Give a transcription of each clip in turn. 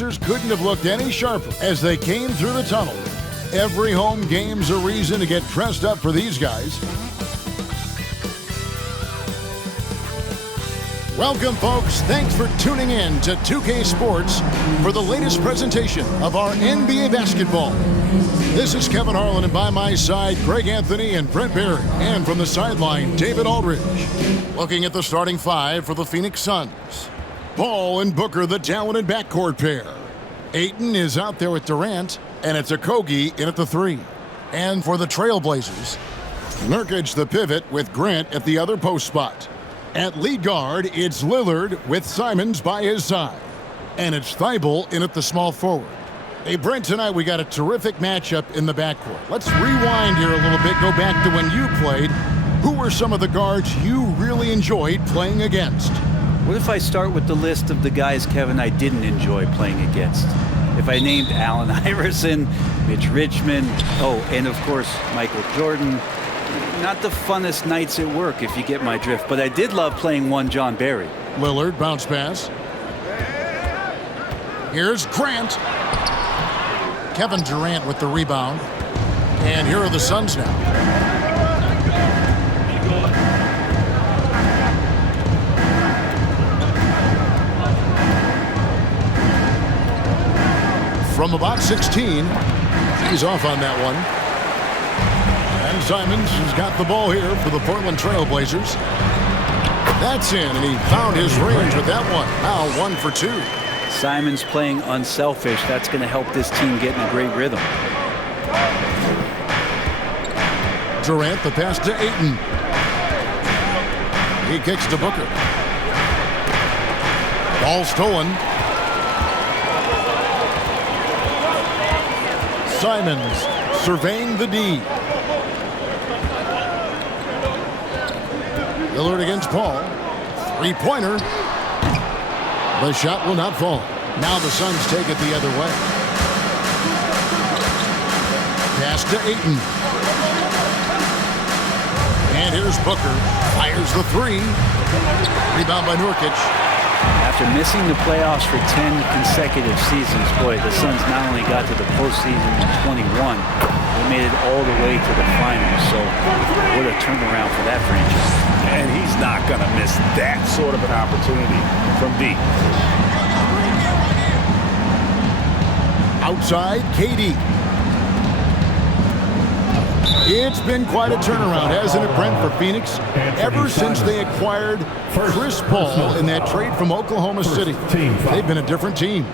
Trailblazers couldn't have looked any sharper as they came through the tunnel. Every home game's a reason to get dressed up for these guys. Welcome, folks. Thanks for tuning in to 2K Sports for the latest presentation of our NBA basketball. This is Kevin Harlan, and by my side, Greg Anthony and Brent Barry. And from the sideline, David Aldridge. Looking at the starting five for the Phoenix Suns. Ball and Booker, the talented backcourt pair. Ayton is out there with Durant, and it's Okogie in at the three. And for the Trailblazers, Nurkic the pivot with Grant at the other post spot. At lead guard, it's Lillard with Simons by his side. And it's Thibault in at the small forward. Hey, Brent, tonight we got a terrific matchup in the backcourt. Let's rewind here a little bit, go back to when you played. Who were some of the guards you really enjoyed playing against? What if I start with the list of the guys, Kevin, I didn't enjoy playing against? If I named Allen Iverson, Mitch Richmond, and of course, Michael Jordan. Not the funnest nights at work, if you get my drift, but I did love playing one John Barry. Lillard, bounce pass. Here's Grant. Kevin Durant with the rebound. And here are the Suns now. From about 16, he's off on that one. And Simons has got the ball here for the Portland Trailblazers. That's in, and he found his range with that one. Now 1 for 2. Simons playing unselfish. That's going to help this team get in a great rhythm. Durant, the pass to Ayton. He kicks to Booker. Ball stolen. Simons surveying the D. Lillard against Paul. Three-pointer. The shot will not fall. Now the Suns take it the other way. Pass to Ayton. And here's Booker. Fires the three. Rebound by Nurkic. After missing the playoffs for 10 consecutive seasons, boy, the Suns not only got to the postseason in 21, they made it all the way to the finals. So what a turnaround for that franchise. And he's not going to miss that sort of an opportunity from deep. Outside, KD. It's been quite a turnaround, hasn't it, Brent, for Phoenix? Ever since they acquired Chris Paul in that trade from Oklahoma City, they've been a different team.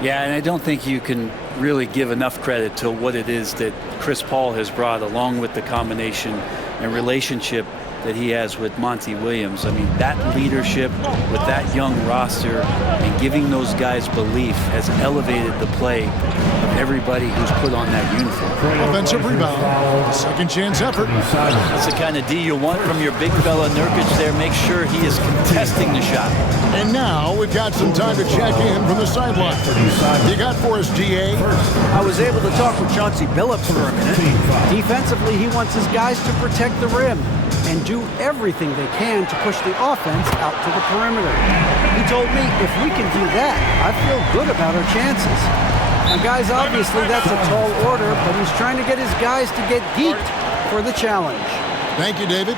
Yeah, and I don't think you can really give enough credit to what it is that Chris Paul has brought, along with the combination and relationship that he has with Monty Williams. I mean, that leadership with that young roster and giving those guys belief has elevated the play of everybody who's put on that uniform. Offensive rebound, second chance effort. That's the kind of D you want from your big fella Nurkic there. Make sure he is contesting the shot. And now we've got some time to check in from the sideline. You got for us, GA? I was able to talk with Chauncey Billups for a minute. Defensively, he wants his guys to protect the rim and do everything they can to push the offense out to the perimeter. He told me if we can do that, I feel good about our chances. Now, guys, obviously that's a tall order, but he's trying to get his guys to get geeked for the challenge. Thank you, David.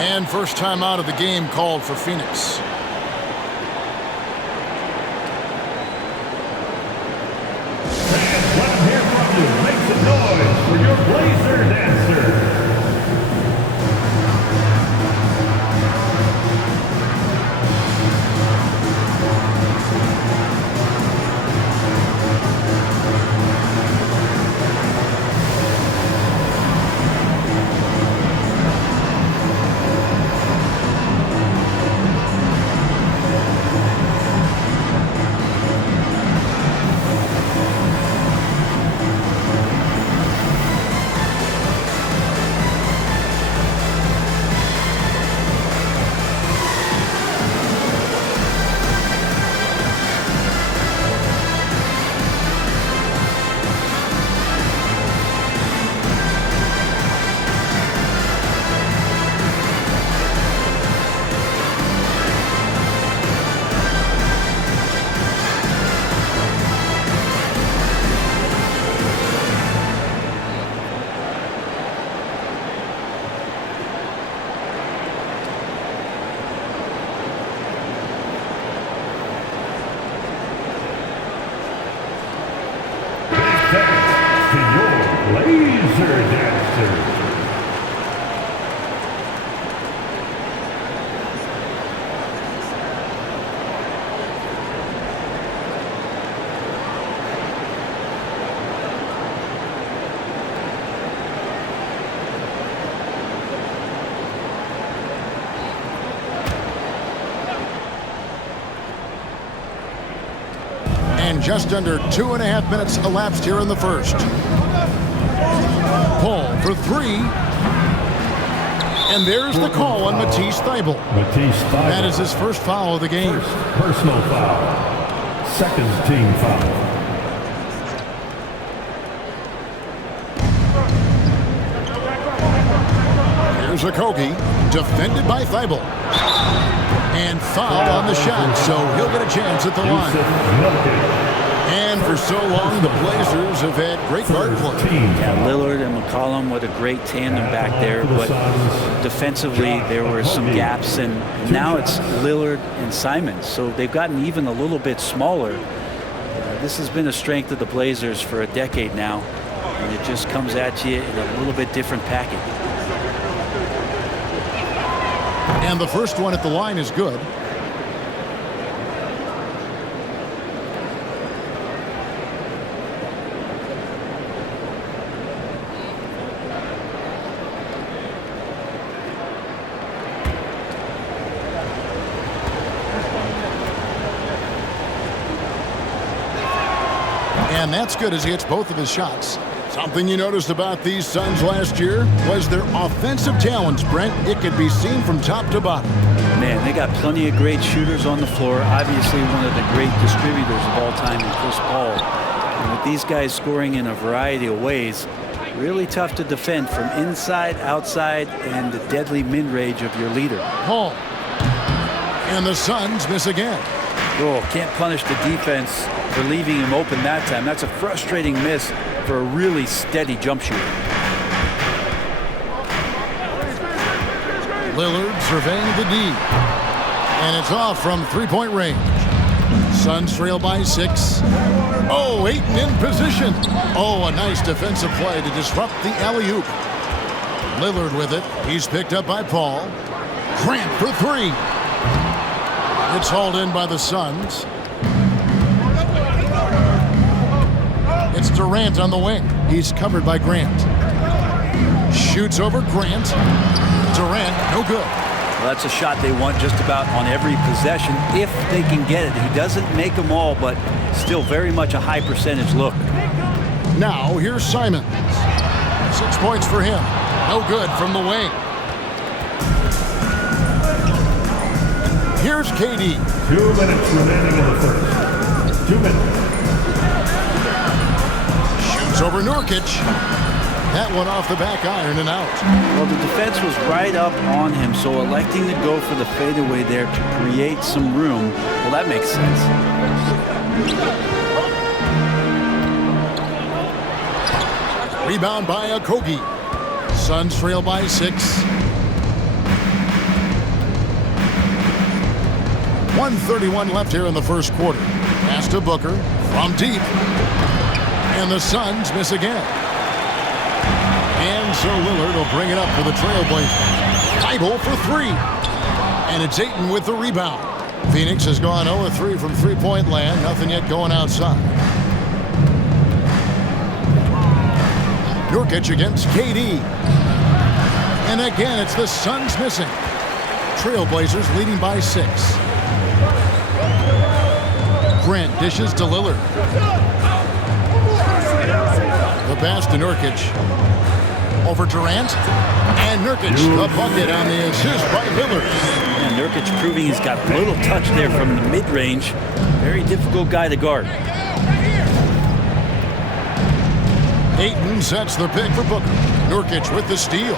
And first time out of the game called for Phoenix. Let him hear from you. Make some noise for your Blazer dancer. Blazer dancer. And just under 2.5 minutes elapsed here in the first. Paul for three. And there's the call on Matisse Thybulle. Matisse Thybulle. That is his first foul of the game. First personal foul. Second team foul. Here's Okogie, defended by Thybulle. And foul on the shot, so he'll get a chance at the line. And for so long, the Blazers have had great guard play. Yeah, Lillard and McCollum, what a great tandem back there. But defensively, there were some gaps, and now it's Lillard and Simons. So they've gotten even a little bit smaller. This has been a strength of the Blazers for a decade now, and it just comes at you in a little bit different package. And the first one at the line is good. And that's good as he hits both of his shots. Something you noticed about these Suns last year was their offensive talents, Brent. It could be seen from top to bottom. Man, they got plenty of great shooters on the floor. Obviously, one of the great distributors of all time in Chris Paul. And with these guys scoring in a variety of ways, really tough to defend from inside, outside, and the deadly mid-range of your leader. Paul. And the Suns miss again. Oh, can't punish the defense for leaving him open that time. That's a frustrating miss for a really steady jump shooter. Lillard surveying the D. And it's off from three-point range. Suns trail by 6. Oh, Ayton in position. Oh, a nice defensive play to disrupt the alley-oop. Lillard with it. He's picked up by Paul. Grant for three. It's hauled in by the Suns. It's Durant on the wing. He's covered by Grant. Shoots over Grant. Durant, no good. Well, that's a shot they want just about on every possession if they can get it. He doesn't make them all, but still very much a high percentage look. Now, here's Simons. 6 points for him. No good from the wing. Here's KD. 2 minutes remaining in the first. 2 minutes. Shoots over Nurkic. That one off the back iron and out. Well, the defense was right up on him, so electing to go for the fadeaway there to create some room, well, that makes sense. Rebound by Okogie. Suns trail by 6. 1:31 left here in the first quarter. Pass to Booker from deep. And the Suns miss again. And so Lillard will bring it up for the Trailblazers. Thybulle for three. And it's Ayton with the rebound. Phoenix has gone 0-3 from three-point land. Nothing yet going outside. Nurkic against KD. And again, it's the Suns missing. Trailblazers leading by 6. Grant dishes to Lillard. The pass to Nurkic. Over Durant. And Nurkic, the bucket on the assist by Lillard. And Nurkic proving he's got a little touch there from the mid-range. Very difficult guy to guard. Ayton sets the pick for Booker. Nurkic with the steal.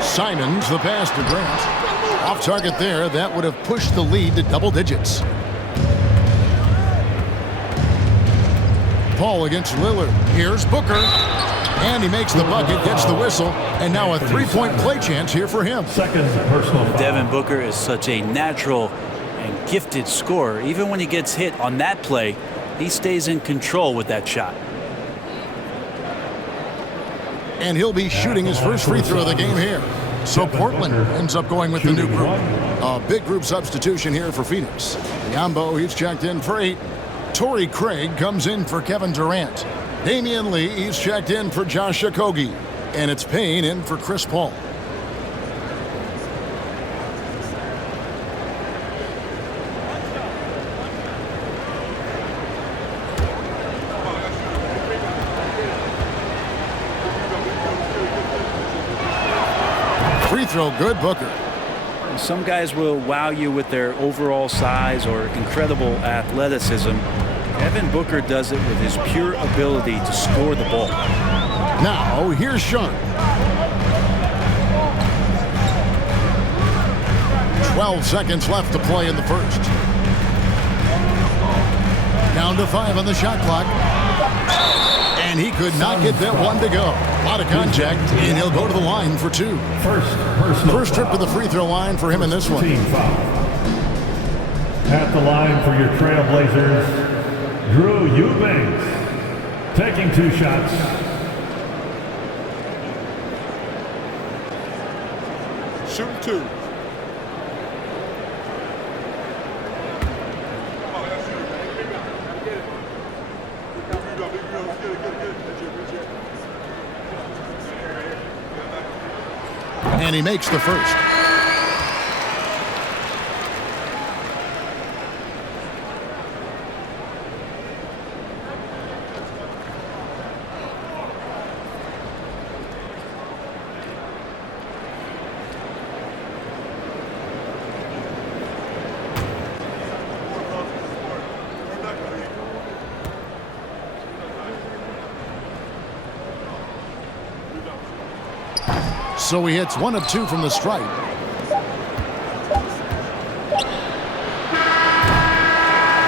Simons, the pass to Grant. Off target there. That would have pushed the lead to double digits. Paul against Lillard. Here's Booker. And he makes the bucket, gets the whistle, and now a three-point play chance here for him. Second personal foul. Devin Booker is such a natural and gifted scorer. Even when he gets hit on that play, he stays in control with that shot. And he'll be shooting his first free throw of the game here. So Portland ends up going with the new group. A big group substitution here for Phoenix. Biyombo, he's checked in for 8. Torrey Craig comes in for Kevin Durant. Damian Lee, he's checked in for Josh Okogie. And it's Payne in for Chris Paul. Free throw good, Booker. Some guys will wow you with their overall size or incredible athleticism. Devin Booker does it with his pure ability to score the ball. Now, here's Sharp. 12 seconds left to play in the first. Down to 5 on the shot clock. And he could not get that one to go. A lot of contact, and he'll go to the line for 2. First trip to the free throw line for him in this one. Team foul. At the line for your Trailblazers, Drew Eubanks, taking 2 shots. Shooting 2. And he makes the first. So he hits 1 of 2 from the stripe.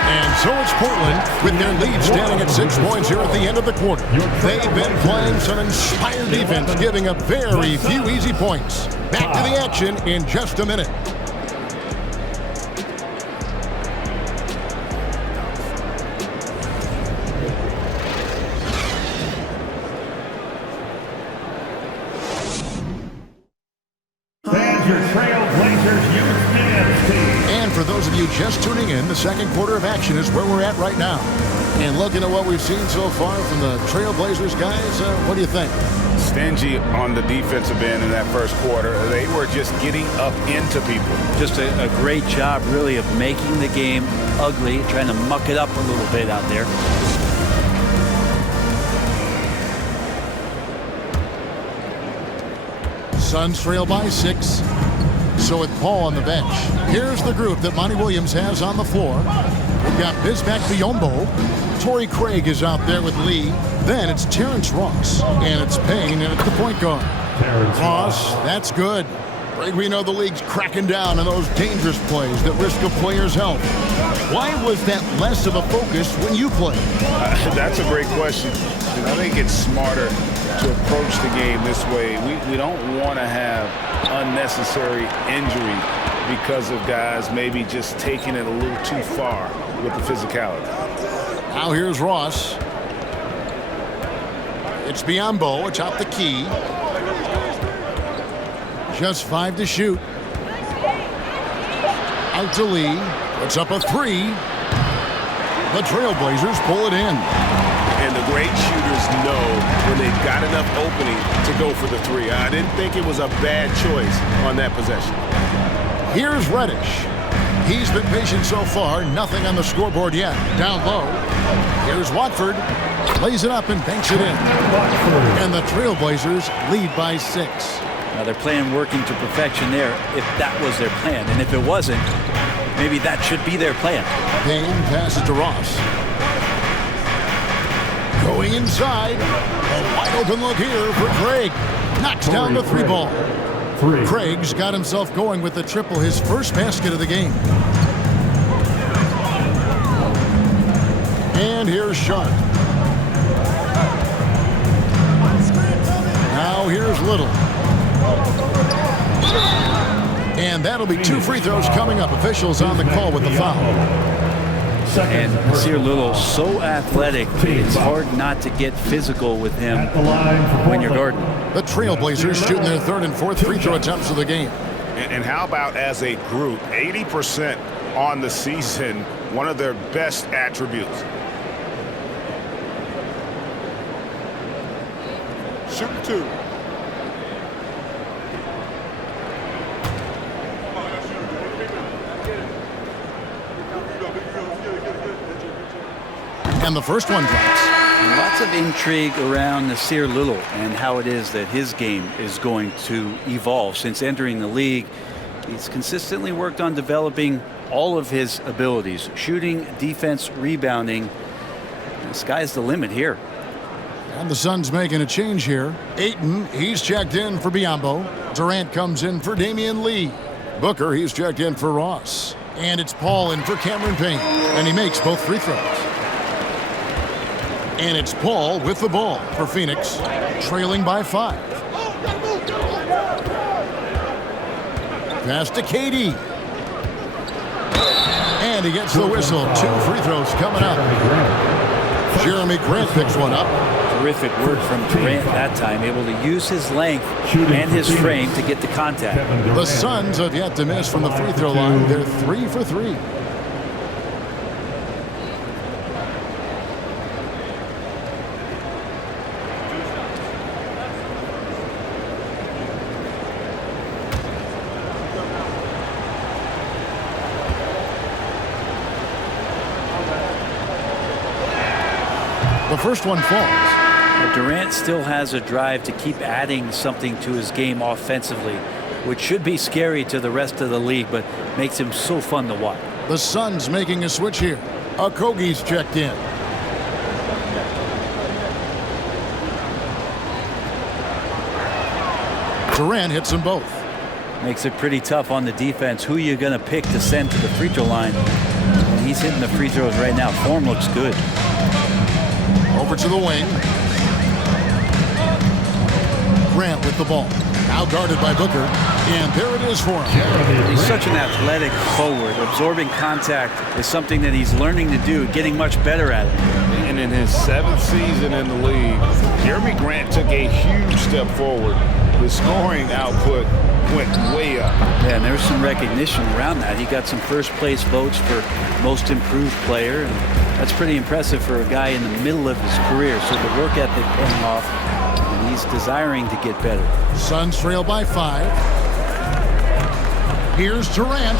And so it's Portland with their lead standing at 6 points here at the end of the quarter. They've been playing some inspired defense, giving up very few easy points. Back to the action in just a minute. Your Trailblazers Youth Dance Team. And for those of you just tuning in, the second quarter of action is where we're at right now. And looking at what we've seen so far from the Trailblazers guys, what do you think? Stingy on the defensive end in that first quarter. They were just getting up into people. Just a great job, really, of making the game ugly, trying to muck it up a little bit out there. Suns trail by 6. So with Paul on the bench, here's the group that Monty Williams has on the floor. We've got Bismack Biyombo. Torrey Craig is out there with Lee. Then it's Terrence Ross. And it's Payne, and it's the point guard. Ross, that's good. Greg, we know the league's cracking down on those dangerous plays that risk a player's health. Why was that less of a focus when you played? That's a great question. I think it's smarter to approach the game this way. We don't want to have unnecessary injury because of guys maybe just taking it a little too far with the physicality. Now here's Ross. It's Biyombo atop the key. Just 5 to shoot. Out to Lee. Puts up a 3. The Trailblazers pull it in. And the great shooters know when they've got enough opening to go for the 3. I didn't think it was a bad choice on that possession. Here's Reddish. He's been patient so far. Nothing on the scoreboard yet. Down low. Here's Watford. Lays it up and banks it in. And the Trailblazers lead by 6. Now they're playing working to perfection there, if that was their plan. And if it wasn't, maybe that should be their plan. Payne passes to Ross. Going inside. A wide open look here for Craig. Knocks down the 3 ball. Craig's got himself going with the triple, his first basket of the game. And here's Sharp. Now here's Little. And that'll be 2 free throws coming up. Officials on the call with the foul. And Nasir Little, so athletic, it's hard not to get physical with him At the line for when you're Portland. guarding. The Trailblazers shooting their third and fourth free throw attempts of the game. And how about as a group, 80% on the season, one of their best attributes. Shoot two. And the first one drops. Lots of intrigue around Nasir Little and how it is that his game is going to evolve. Since entering the league, he's consistently worked on developing all of his abilities: shooting, defense, rebounding. The sky's the limit here. And the Suns making a change here. Ayton, he's checked in for Biyombo. Durant comes in for Damian Lee. Booker, he's checked in for Ross. And it's Paul in for Cameron Payne. And he makes both free throws. And it's Paul with the ball for Phoenix, trailing by 5. Pass to KD. And he gets the whistle. 2 free throws coming up. Jeremy Grant picks one up. Terrific work from Durant that time, able to use his length and his frame to get the contact. The Suns have yet to miss from the free throw line. They're 3 for 3. The first one falls. Durant still has a drive to keep adding something to his game offensively, which should be scary to the rest of the league, but makes him so fun to watch. The Suns making a switch here. Okogie's checked in. Durant hits them both. Makes it pretty tough on the defense. Who are you going to pick to send to the free throw line? And he's hitting the free throws right now. Form looks good. Over to the wing. Grant with the ball. Now guarded by Booker. And there it is for him. He's such an athletic forward. Absorbing contact is something that he's learning to do, getting much better at it. And in his 7th season in the league, Jeremy Grant took a huge step forward. His scoring output went way up. Yeah, and there's some recognition around that. He got some first place votes for most improved player, and that's pretty impressive for a guy in the middle of his career. So the work ethic paying off, and he's desiring to get better. Suns trail by 5. Here's Durant.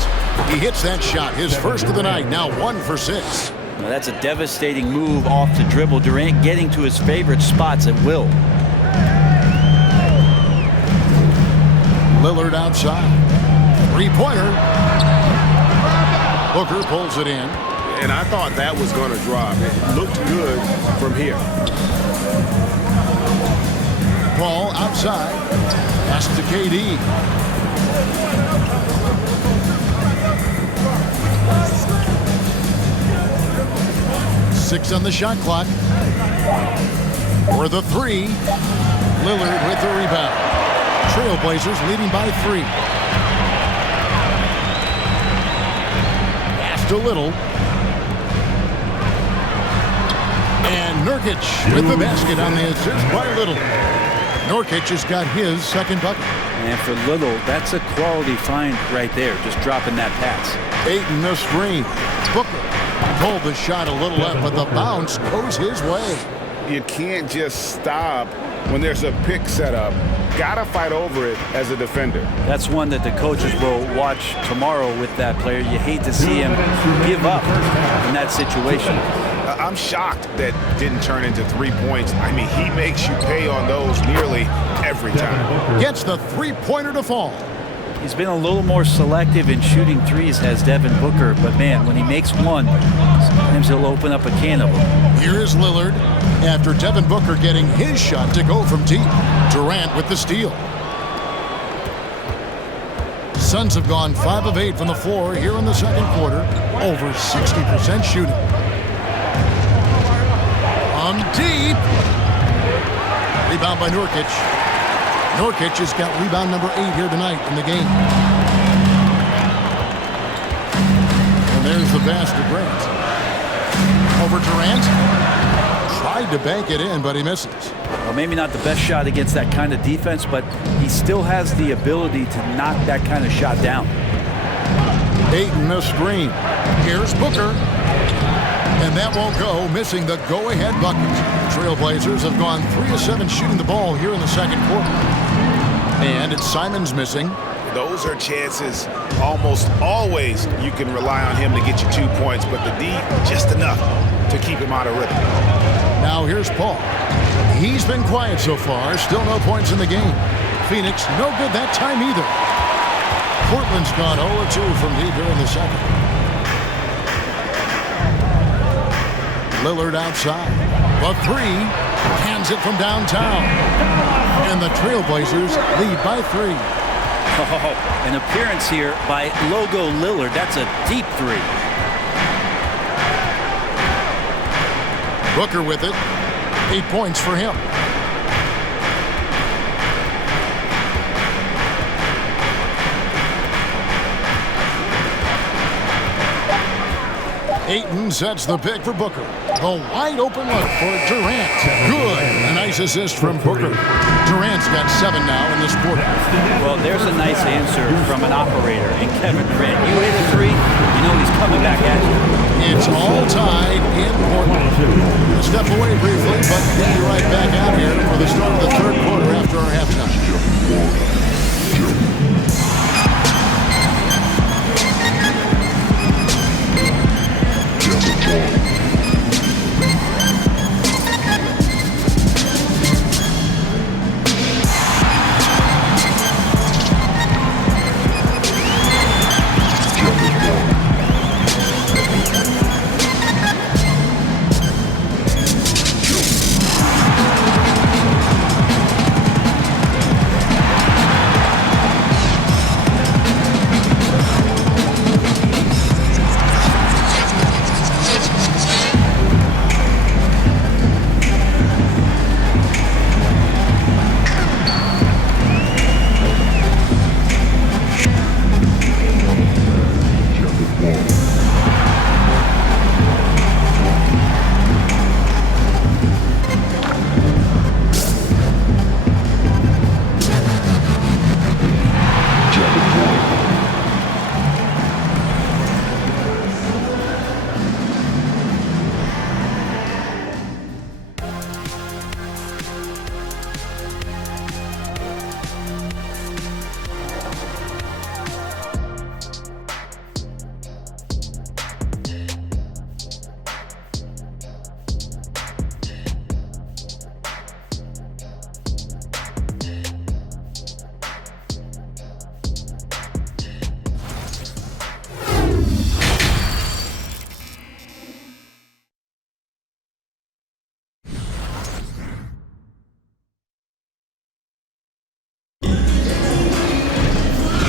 He hits that shot, his first of the night, now 1 for 6. Now that's a devastating move off the dribble. Durant getting to his favorite spots at will. Lillard outside. 3-pointer. Booker pulls it in. And I thought that was going to drop. It looked good from here. Paul outside. Pass to KD. Six on the shot clock. For the 3. Lillard with the rebound. Trailblazers leading by 3. Pass to Little. And Nurkic with the basket on the assist by Little. Nurkic has got his second bucket. And for Little, that's a quality find right there, just dropping that pass. Ayton the screen. Booker pulled the shot a little left, but the bounce goes his way. You can't just stop when there's a pick set up. Gotta fight over it as a defender. That's one that the coaches will watch tomorrow with that player. You hate to see him give up in that situation. I'm shocked that didn't turn into 3 points. I mean, he makes you pay on those nearly every time. Gets the 3-pointer to fall. He's been a little more selective in shooting threes, has Devin Booker, but man, when he makes one, sometimes he'll open up a can of them. Here is Lillard after Devin Booker getting his shot to go from deep. Durant with the steal. Suns have gone 5 of 8 from the floor here in the second quarter. Over 60% shooting. Deep. Rebound by Nurkic. Nurkic has got rebound number 8 here tonight in the game. And there's the pass to Grant. over Durant. Tried to bank it in, but he misses. Well, maybe not the best shot against that kind of defense, but he still has the ability to knock that kind of shot down. Ayton the screen. Here's Booker. And that won't go, missing the go-ahead bucket. Trailblazers have gone 3 of 7 shooting the ball here in the second quarter. And it's Simons missing. Those are chances almost always you can rely on him to get you 2 points, but the D, just enough to keep him out of rhythm. Now here's Paul. He's been quiet so far, still no points in the game. Phoenix, no good that time either. Portland's gone 0-2 from deep here in the second. Lillard outside. The three, hands it from downtown. And the Trailblazers lead by 3. Oh, an appearance here by Logo Lillard. That's a deep 3. Booker with it. 8 points for him. Ayton sets the pick for Booker. The wide open look for Durant. Good. A nice assist from Booker. Durant's got 7 now in this quarter. Well, there's a nice answer from an operator in Kevin Durant. You hit a 3, you know he's coming back at you. It's all tied in Portland. A step away briefly, but we'll be right back out here for the start of the third quarter after our halftime.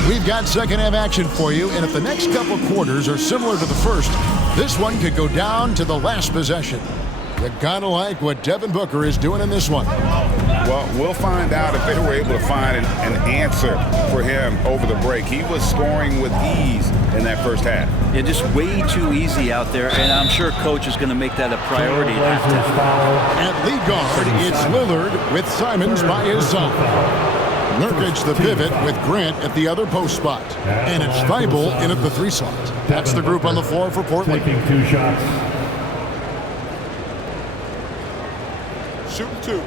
We've got second half action for you, and if the next couple quarters are similar to the first, this one could go down to the last possession. You gotta like what Devin Booker is doing in this one. Well, we'll find out if they were able to find an answer for him over the break. He was scoring with ease in that first half. Yeah, just way too easy out there, and I'm sure coach is going to make that a priority. At lead guard, it's Lillard with Simons by his side. Nurkic the pivot with Grant at the other post spot. And it's Thibault in at the 3 slot. That's the group on the floor for Portland. Taking 2 shots. Shooting 2.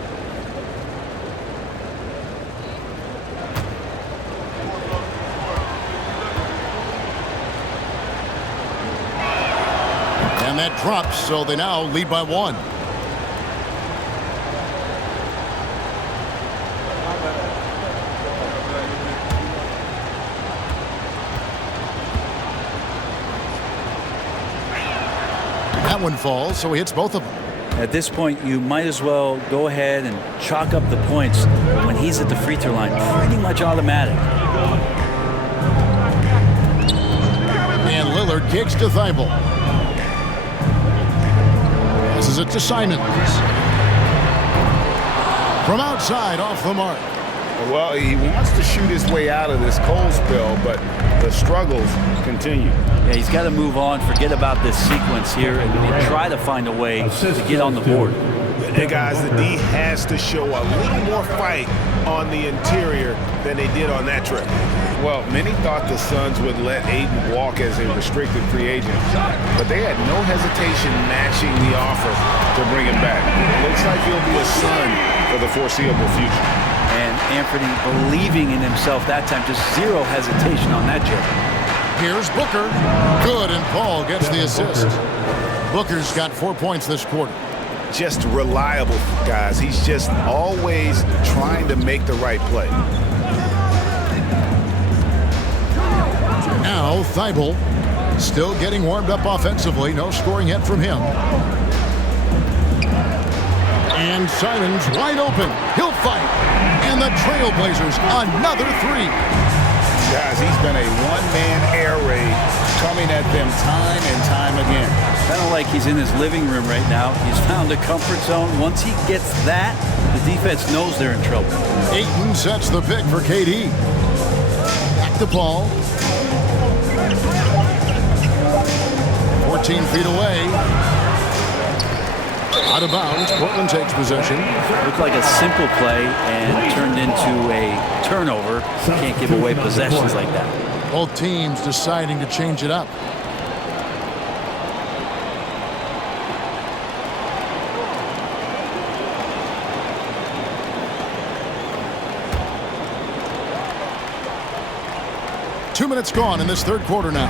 And that drops, so they now lead by 1. That one falls, so he hits both of them. At this point, you might as well go ahead and chalk up the points when he's at the free throw line. Pretty much automatic. And Lillard kicks to Thibault. Passes it to Simons. From outside, off the mark. Well, he wants to shoot his way out of this cold spell, but the struggles continue. Yeah, he's got to move on, forget about this sequence here, and try to find a way to get on the board. Hey guys, the D has to show a little more fight on the interior than they did on that trip. Well, many thought the Suns would let Ayton walk as a restricted free agent, but they had no hesitation matching the offer to bring him back. Looks like he'll be a Sun for the foreseeable future. And Anthony believing in himself that time, just zero hesitation on that jump. Here's Booker. Good, and Paul gets the assist. Booker's got 4 points this quarter. Just reliable, guys. He's just always trying to make the right play. Now Thibault still getting warmed up offensively. No scoring yet from him. And Simons wide open. He'll fight. And the Trailblazers another three. Guys, he's been a one-man air raid coming at them time and time again. Kind of like he's in his living room right now. He's found a comfort zone. Once he gets that, the defense knows they're in trouble. Ayton sets the pick for KD. Back to Paul. 14 feet away. Out of bounds. Portland takes possession. Looked like a simple play and turned into a turnover. Can't give away possessions like that. Both teams deciding to change it up. Two minutes gone in this third quarter now.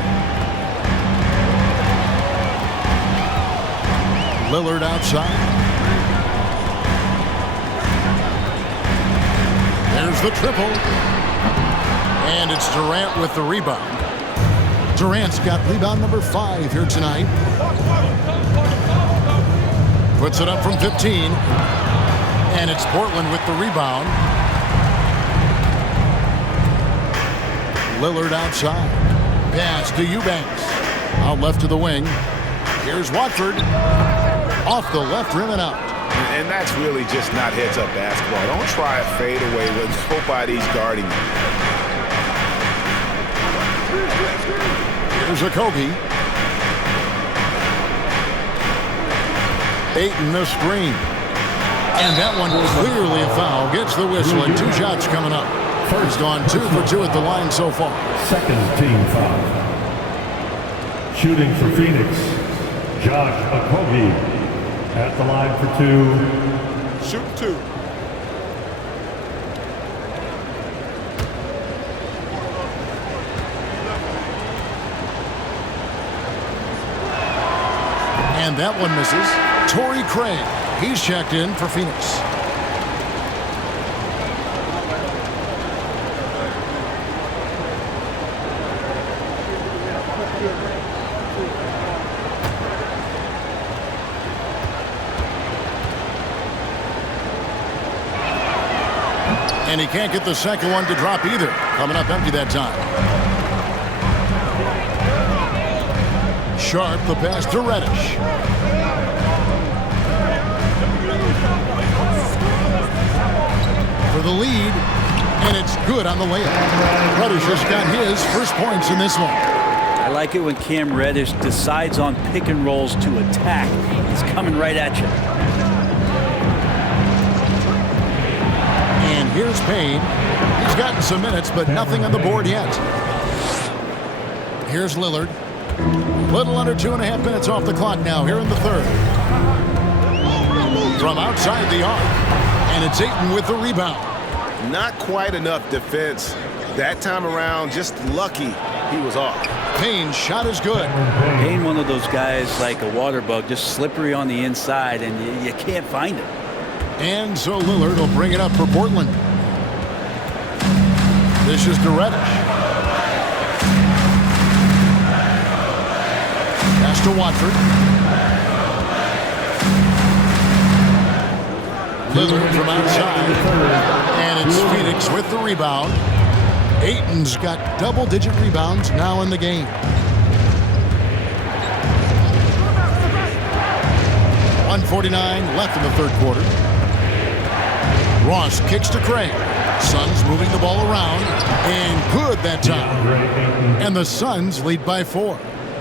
Lillard outside. There's the triple. And it's Durant with the rebound. Durant's got rebound number 5 here tonight. Puts it up from 15. And it's Portland with the rebound. Lillard outside. Pass to Eubanks. Out left to the wing. Here's Watford. Off the left rim and out. And that's really just not heads-up basketball. Don't try a fadeaway when nobody's guarding you. Here's Okogie. Ayton the screen. And that one clearly a foul. Gets the whistle and 2 shots coming up. First gone 2 for 2 at the line so far. Second team foul. Shooting for Phoenix, Josh Okogie at the line for 2. Shoot 2. And that one misses. Torrey Craig. He's checked in for Phoenix. And he can't get the second one to drop either. Coming up empty that time. Sharp, the pass to Reddish. For the lead, and it's good on the layup. Reddish just got his first points in this one. I like it when Cam Reddish decides on pick and rolls to attack. He's coming right at you. And here's Payne. He's gotten some minutes, but nothing on the board yet. Here's Lillard. Little under 2.5 minutes off the clock now here in the third. From outside the arc. And it's Ayton with the rebound. Not quite enough defense that time around. Just lucky he was off. Payne's shot is good. Payne, one of those guys like a water bug, just slippery on the inside, and you can't find him. And so Lillard will bring it up for Portland. This is to Reddish. Pass to Watford. Lillard from outside. And it's Phoenix with the rebound. Ayton's got double-digit rebounds now in the game. .149 left in the third quarter. Ross kicks to Craig. Suns moving the ball around, and good that time. And the Suns lead by 4.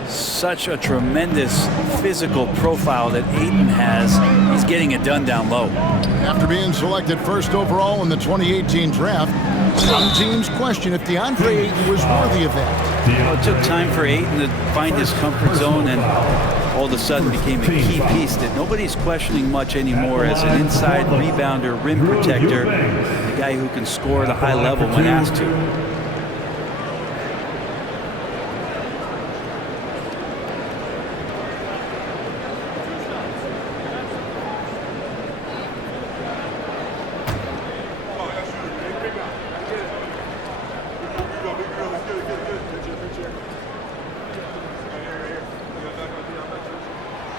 Such a tremendous physical profile that Ayton has. He's getting it done down low. After being selected first overall in the 2018 draft, some teams question if DeAndre Ayton was worthy of that. Well, it took time for Ayton to find his comfort zone, and all of a sudden became a key piece that nobody's questioning much anymore as an inside rebounder, rim protector, a guy who can score at a high level when asked to.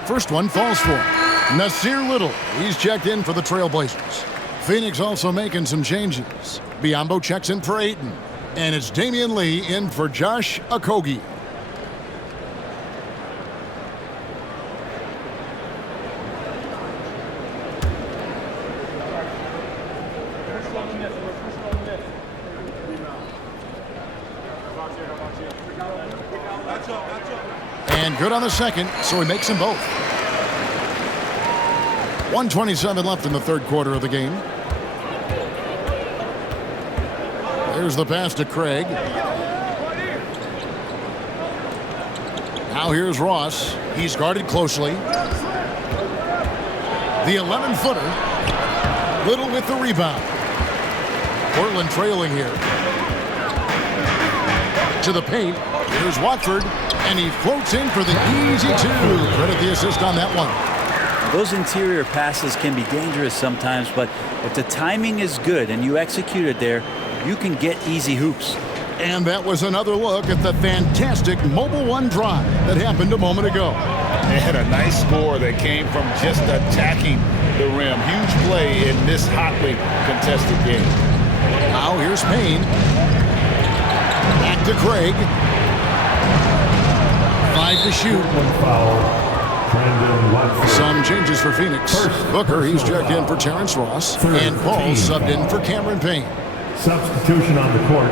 First one falls for Nasir Little. He's checked in for the Trailblazers. Phoenix also making some changes. Biyombo checks in for Ayton. And it's Damian Lee in for Josh Okogie. And good on the second, so he makes them both. 1:27 left in the third quarter of the game. There's the pass to Craig. Now here's Ross. He's guarded closely. The 11-footer. Little with the rebound. Portland trailing here. To the paint. Here's Watford. And he floats in for the easy 2. Credit the assist on that one. Those interior passes can be dangerous sometimes, but if the timing is good and you execute it there, you can get easy hoops. And that was another look at the fantastic Mobile One drive that happened a moment ago. They had a nice score that came from just attacking the rim. Huge play in this hotly contested game. Now here's Payne. Back to Craig. 5 to shoot. Some changes for Phoenix. Booker, he's checked in for Terrence Ross. And Paul subbed in for Cameron Payne. Substitution on the court.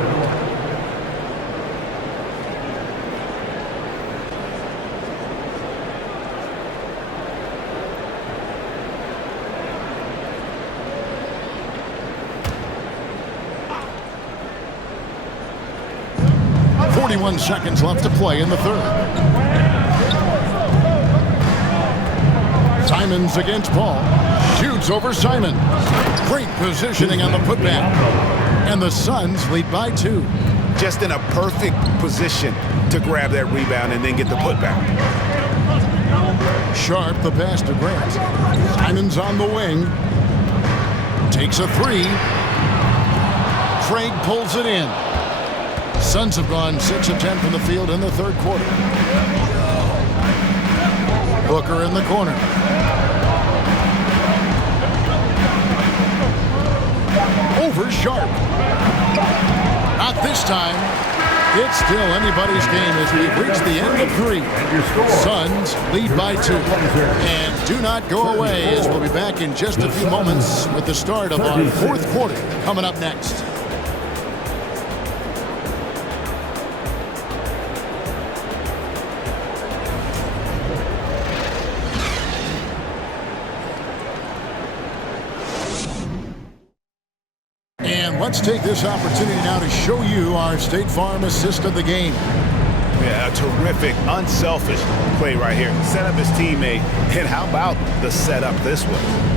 Seconds left to play in the third. Simons against Paul. Shoots over Simon. Great positioning on the putback. And the Suns lead by 2. Just in a perfect position to grab that rebound and then get the putback. Sharp the pass to Grant. Simons on the wing. Takes a 3. Craig pulls it in. Suns have gone 6 of 10 from the field in the third quarter. Booker in the corner. Over Sharp. Not this time. It's still anybody's game as we've reached the end of 3. Suns lead by 2. And do not go away as we'll be back in just a few moments with the start of our fourth quarter coming up next. Let's take this opportunity now to show you our State Farm assist of the game. Yeah, a terrific, unselfish play right here. Set up his teammate, and how about the setup this way?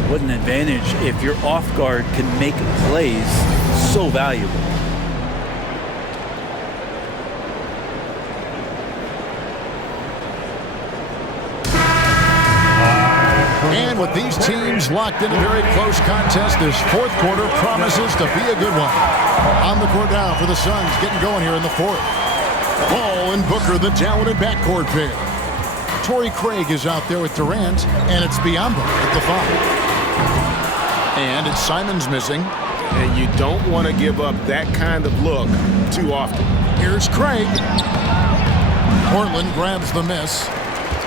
What an advantage if your off guard can make plays so valuable. And with these teams locked in a very close contest, this fourth quarter promises to be a good one. On the court now for the Suns, getting going here in the fourth. Ball and Booker, the talented backcourt pair. Torrey Craig is out there with Durant, and it's Biyombo at the 5. And it's Simons missing. And you don't want to give up that kind of look too often. Here's Craig. Portland grabs the miss.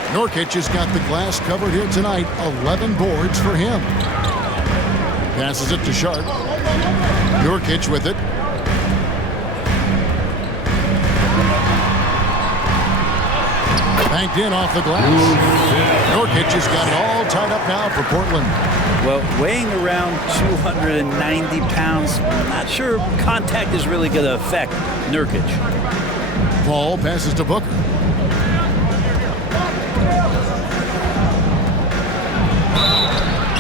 Nurkic has got the glass covered here tonight. 11 boards for him. Passes it to Sharp. Nurkic with it. Banked in off the glass. Nurkic has got it all tied up now for Portland. Well, weighing around 290 pounds, not sure contact is really going to affect Nurkic. Paul passes to Booker.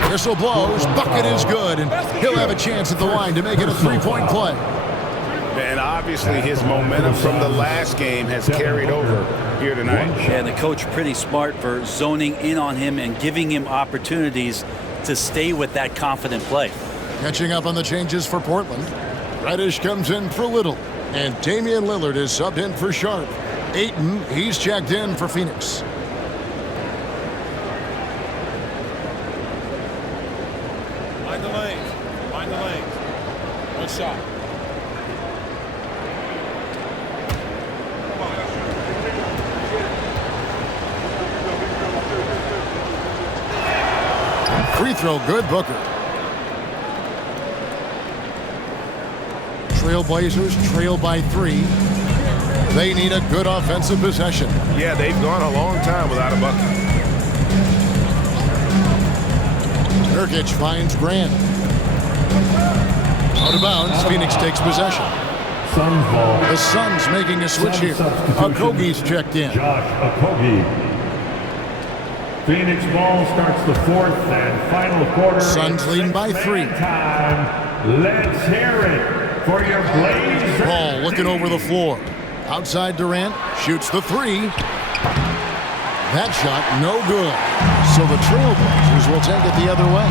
Whistle blows. Bucket is good, and he'll have a chance at the line to make it a three-point play. And obviously his momentum from the last game has carried over here tonight. Yeah, the coach pretty smart for zoning in on him and giving him opportunities to stay with that confident play. Catching up on the changes for Portland. Reddish comes in for Little, and Damian Lillard is subbed in for Sharp. Ayton, he's checked in for Phoenix. Mind the lanes. Mind the lanes. One shot. Free throw good, Booker. Trailblazers trail by 3. They need a good offensive possession. Yeah, they've gone a long time without a bucket. Nurkic finds Grant. Out of bounds, Phoenix takes possession. Suns ball. The Suns making a switch here. Okogie's checked in. Josh Okogie. Phoenix ball starts the fourth and final quarter. Suns leading by 3. Time. Let's hear it for your Blazers. Ball looking over the floor. Outside Durant, shoots the 3. That shot no good. So the Trailblazers will take it the other way.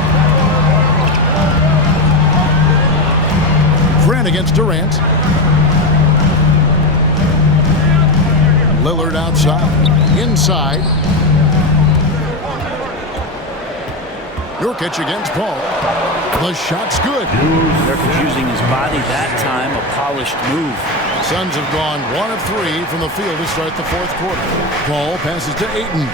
Grant against Durant. Lillard outside. Inside. Nurkic against Paul. The shot's good. Nurkic using his body that time, a polished move. Suns have gone 1 of 3 from the field to start the fourth quarter. Paul passes to Ayton.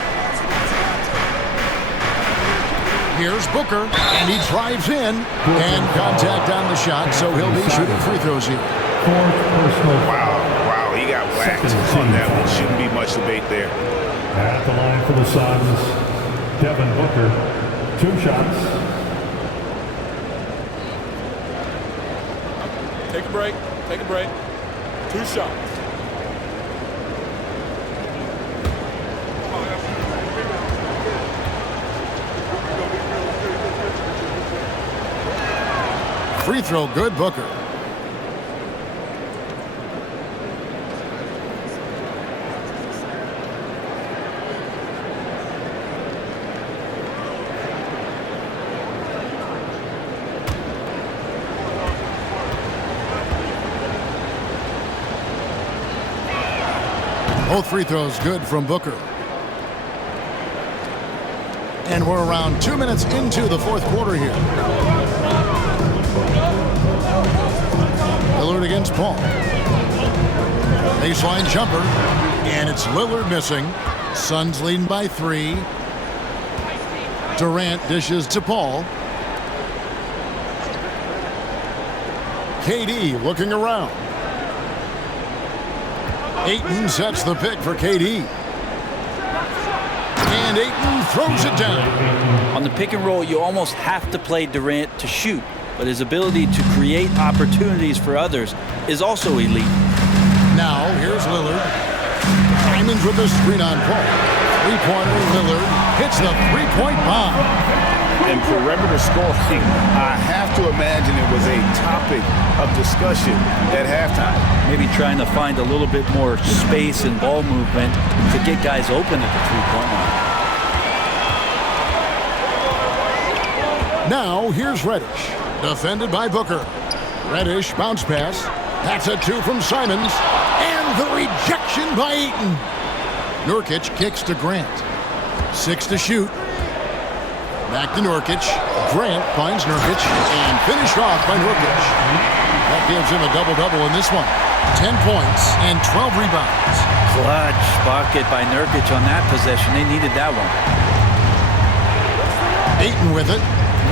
Here's Booker, and he drives in, and contact on the shot, so he'll be shooting free throws here. Fourth personal foul. Wow, he got whacked on that one. Shouldn't be much debate there. At the line for the Suns, Devin Booker. 2 shots. Take a break. Take a break. 2 shots. Free throw good, Booker. Both free throws good from Booker. And we're around 2 minutes into the fourth quarter here. Lillard against Paul. Baseline jumper. And it's Lillard missing. Suns leading by 3. Durant dishes to Paul. KD looking around. Ayton sets the pick for KD. And Ayton throws it down. On the pick and roll, you almost have to play Durant to shoot, but his ability to create opportunities for others is also elite. Now, here's Lillard. Diamonds with the screen on Paul. Three-pointer, Lillard hits the three-point bomb. And perimeter scoring, I have to imagine it was a topic of discussion at halftime. Maybe trying to find a little bit more space and ball movement to get guys open at the three-point line. Now, here's Reddish. Defended by Booker. Reddish bounce pass. That's a 2 from Simons. And the rejection by Ayton. Nurkic kicks to Grant. 6 to shoot. Back to Nurkic. Grant finds Nurkic and finished off by Nurkic. That gives him a double-double in this one. 10 points and 12 rebounds. Clutch bucket by Nurkic on that possession. They needed that one. Ayton with it.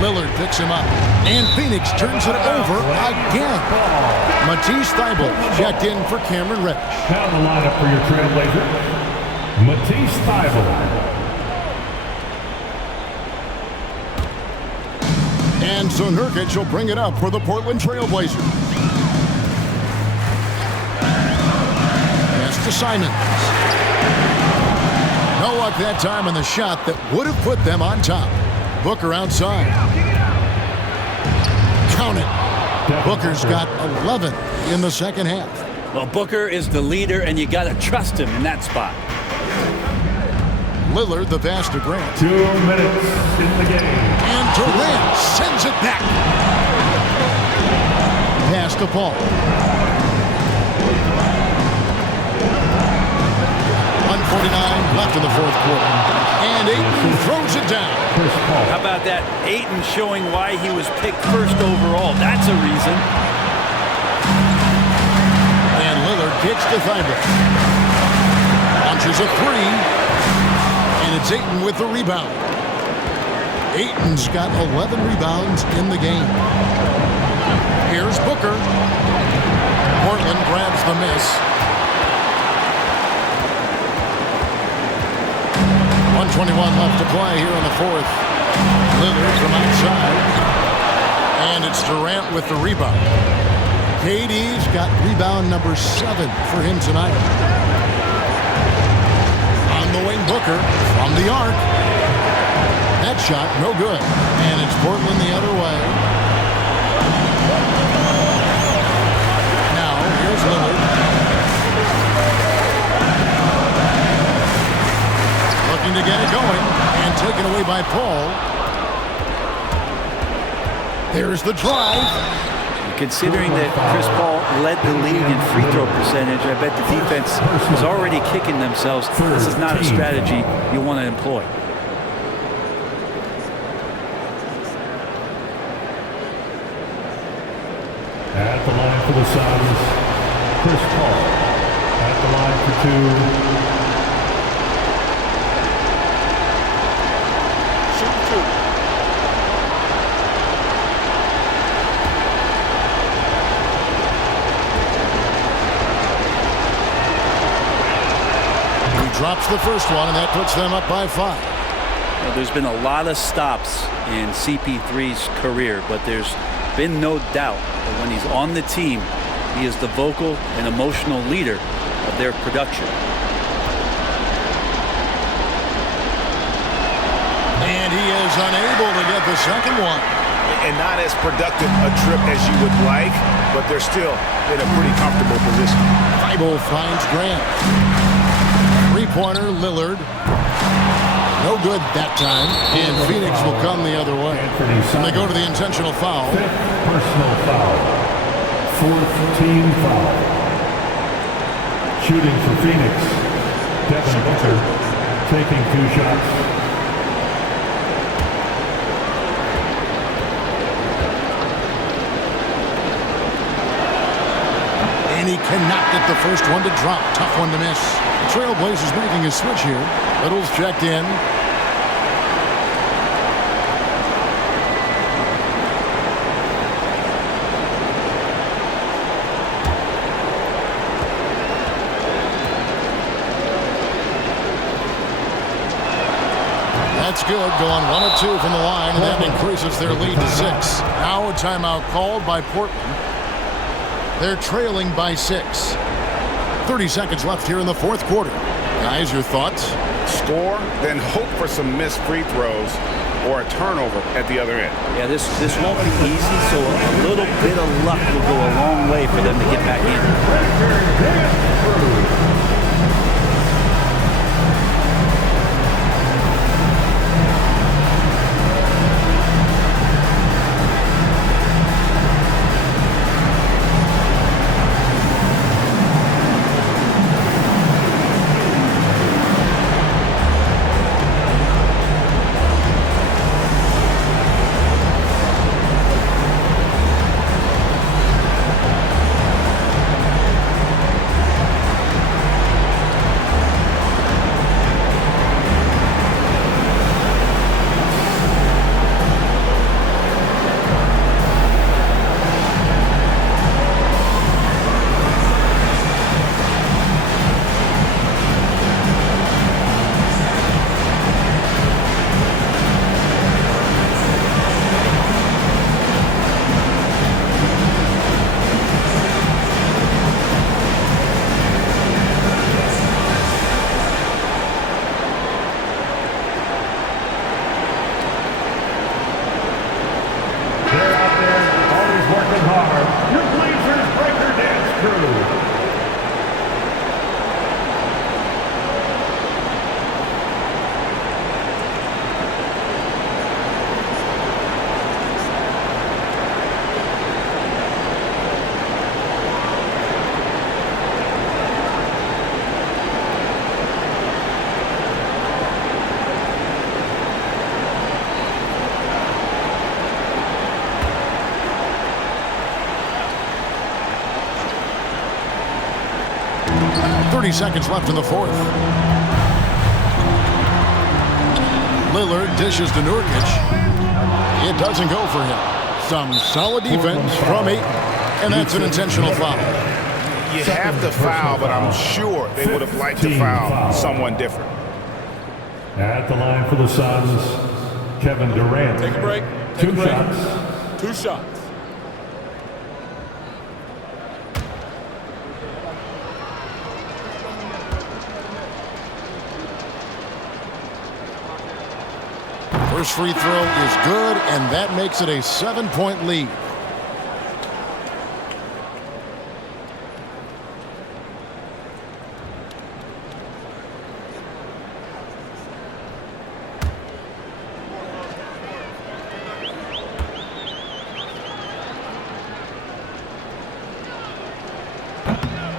Lillard picks him up. And Phoenix turns it over again. Matisse Thybulle checked in for Cameron Reddish. Now the lineup for your Trailblazers. Matisse Thybulle. And so Nurkic will bring it up for the Portland Trailblazers. Pass to Simons. No luck that time on the shot that would have put them on top. Booker outside. Count it. Booker's got 11 in the second half. Well, Booker is the leader, and you got to trust him in that spot. Lillard the pass to Grant. 2 minutes in the game. And Durant sends it back. Pass to Paul. 1:49 left in the fourth quarter. And Ayton throws it down. How about that? Ayton showing why he was picked first overall. That's a reason. And Lillard kicks to Thybulle. Launches a three. And it's Ayton with the rebound. Ayton's got 11 rebounds in the game. Here's Booker. Portland grabs the miss. 1:21 left to play here in the fourth. Lillard from outside. And it's Durant with the rebound. KD's got rebound number 7 for him tonight. On the wing, Booker from the arc. That shot, no good. And it's Portland the other way. Now, here's Lillard. Looking to get it going. And taken away by Paul. There's the drive. Considering that Chris Paul led the league in free throw percentage, I bet the defense is already kicking themselves. This is not a strategy you want to employ. At the line for the Suns, Chris Paul. At the line for 2. Drops the first one, and that puts them up by 5. Well, there's been a lot of stops in CP3's career, but there's been no doubt that when he's on the team, he is the vocal and emotional leader of their production. And he is unable to get the second one. And not as productive a trip as you would like, but they're still in a pretty comfortable position. Thybulle finds Grant. Three-pointer, Lillard. No good that time. And Phoenix will come the other way. And they go to the intentional foul. 5th personal foul. 4th team foul. Shooting for Phoenix. Devin Booker taking 2 shots. And he cannot get the first one to drop. Tough one to miss. The Trailblazers making a switch here. Little's checked in. That's good. Going 1 of 2 from the line, and that increases their lead to 6. Now a timeout called by Portland. They're trailing by 6. 30 seconds left here in the fourth quarter. Guys, your thoughts? Score, then hope for some missed free throws or a turnover at the other end. Yeah, this won't be easy, so a little bit of luck will go a long way for them to get back in. 30 seconds left in the fourth. Lillard dishes to Nurkic. It doesn't go for him. Some solid defense from Ayton, and that's an intentional foul. You have to foul, but I'm sure they would have liked to foul someone different. At the line for the Suns, Kevin Durant. Take a break. Take a Two break. shots. 2 shots. First free throw is good, and that makes it a 7-point lead.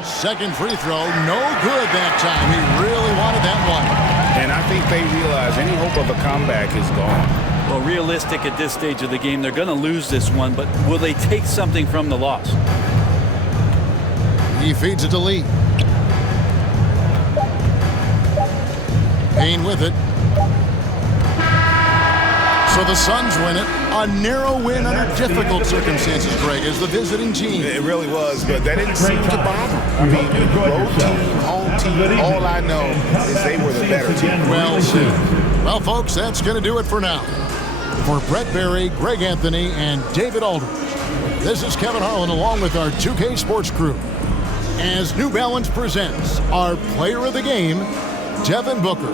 Second free throw, no good that time. He really wanted that one. And I think they realize any hope of a comeback is gone. Well, realistic at this stage of the game, they're going to lose this one, but will they take something from the loss? He feeds it to Lee. Payne with it. So the Suns win it. A narrow win under difficult circumstances, Greg, as the visiting team. It really was, but that didn't seem to bother. I mean, road team, home team, all I know is they were the better team. Well said. Well, folks, that's going to do it for now. For Brett Barry, Greg Anthony, and David Aldridge, this is Kevin Harlan along with our 2K Sports crew. As New Balance presents our player of the game, Devin Booker.